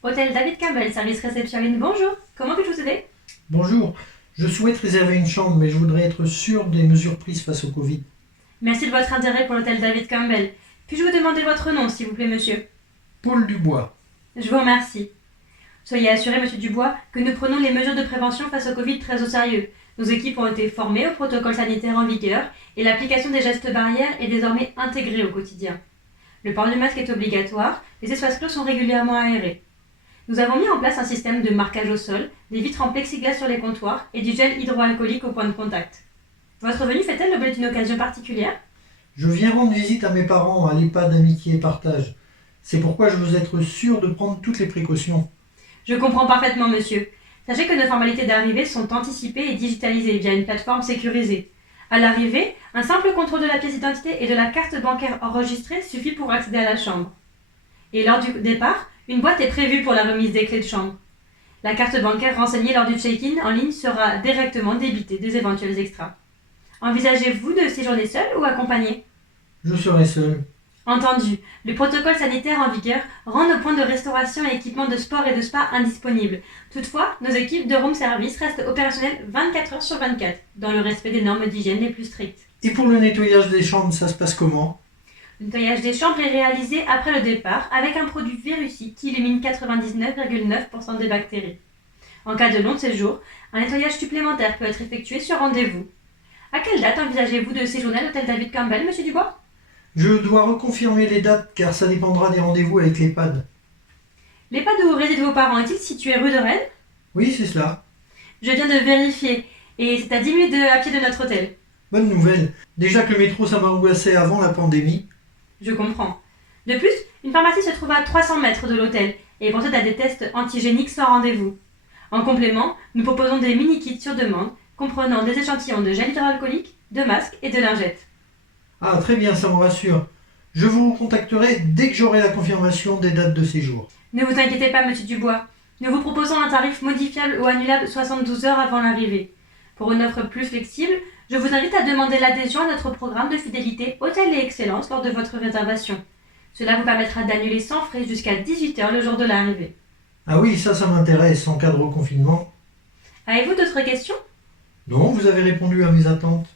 Hôtel David Campbell, service réception en ligne, bonjour. Comment puis-je vous aider? Bonjour, je souhaite réserver une chambre, mais je voudrais être sûr des mesures prises face au Covid. Merci de votre intérêt pour l'hôtel David Campbell. Puis-je vous demander votre nom, s'il vous plaît, monsieur? Paul Dubois. Je vous remercie. Soyez assuré, monsieur Dubois, que nous prenons les mesures de prévention face au Covid très au sérieux. Nos équipes ont été formées au protocole sanitaire en vigueur et l'application des gestes barrières est désormais intégrée au quotidien. Le port du masque est obligatoire, les espaces clos sont régulièrement aérés. Nous avons mis en place un système de marquage au sol, des vitres en plexiglas sur les comptoirs et du gel hydroalcoolique au point de contact. Votre venue fait-elle l'objet d'une occasion particulière? Je viens rendre visite à mes parents à l'EHPAD Amitié et Partage. C'est pourquoi je veux être sûr de prendre toutes les précautions. Je comprends parfaitement, monsieur. Sachez que nos formalités d'arrivée sont anticipées et digitalisées via une plateforme sécurisée. À l'arrivée, un simple contrôle de la pièce d'identité et de la carte bancaire enregistrée suffit pour accéder à la chambre. Et lors du départ, une boîte est prévue pour la remise des clés de chambre. La carte bancaire renseignée lors du check-in en ligne sera directement débitée des éventuels extras. Envisagez-vous de séjourner seul ou accompagné? Je serai seul. Entendu. Le protocole sanitaire en vigueur rend nos points de restauration et équipements de sport et de spa indisponibles. Toutefois, nos équipes de room service restent opérationnelles 24 heures sur 24, dans le respect des normes d'hygiène les plus strictes. Et pour le nettoyage des chambres, ça se passe comment? Le nettoyage des chambres est réalisé après le départ avec un produit Virucide qui élimine 99,9% des bactéries. En cas de long séjour, un nettoyage supplémentaire peut être effectué sur rendez-vous. À quelle date envisagez-vous de séjourner à l'hôtel David Campbell, monsieur Dubois? Je dois reconfirmer les dates car ça dépendra des rendez-vous avec l'EHPAD. L'EHPAD où résident vos parents est-il situé rue de Rennes? Oui, c'est cela. Je viens de vérifier, et c'est à 10 minutes à pied de notre hôtel. Bonne nouvelle. Déjà que le métro ça m'angoissait avant la pandémie. Je comprends. De plus, une pharmacie se trouve à 300 mètres de l'hôtel et procède à des tests antigéniques sans rendez-vous. En complément, nous proposons des mini-kits sur demande, comprenant des échantillons de gel hydroalcoolique, de masques et de lingettes. Ah, très bien, ça me rassure. Je vous contacterai dès que j'aurai la confirmation des dates de séjour. Ne vous inquiétez pas, monsieur Dubois. Nous vous proposons un tarif modifiable ou annulable 72 heures avant l'arrivée. Pour une offre plus flexible, je vous invite à demander l'adhésion à notre programme de fidélité Hôtel et Excellence lors de votre réservation. Cela vous permettra d'annuler sans frais jusqu'à 18 heures le jour de l'arrivée. Ah oui, ça m'intéresse, en cas de reconfinement. Avez-vous d'autres questions? Non, vous avez répondu à mes attentes.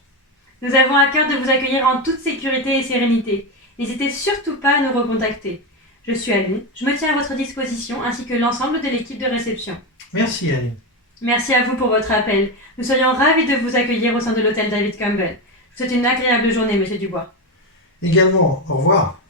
Nous avons à cœur de vous accueillir en toute sécurité et sérénité. N'hésitez surtout pas à nous recontacter. Je suis Aline, je me tiens à votre disposition ainsi que l'ensemble de l'équipe de réception. Merci, Aline. Merci à vous pour votre appel. Nous serions ravis de vous accueillir au sein de l'hôtel David Campbell. Je vous souhaite une agréable journée, monsieur Dubois. Également, au revoir.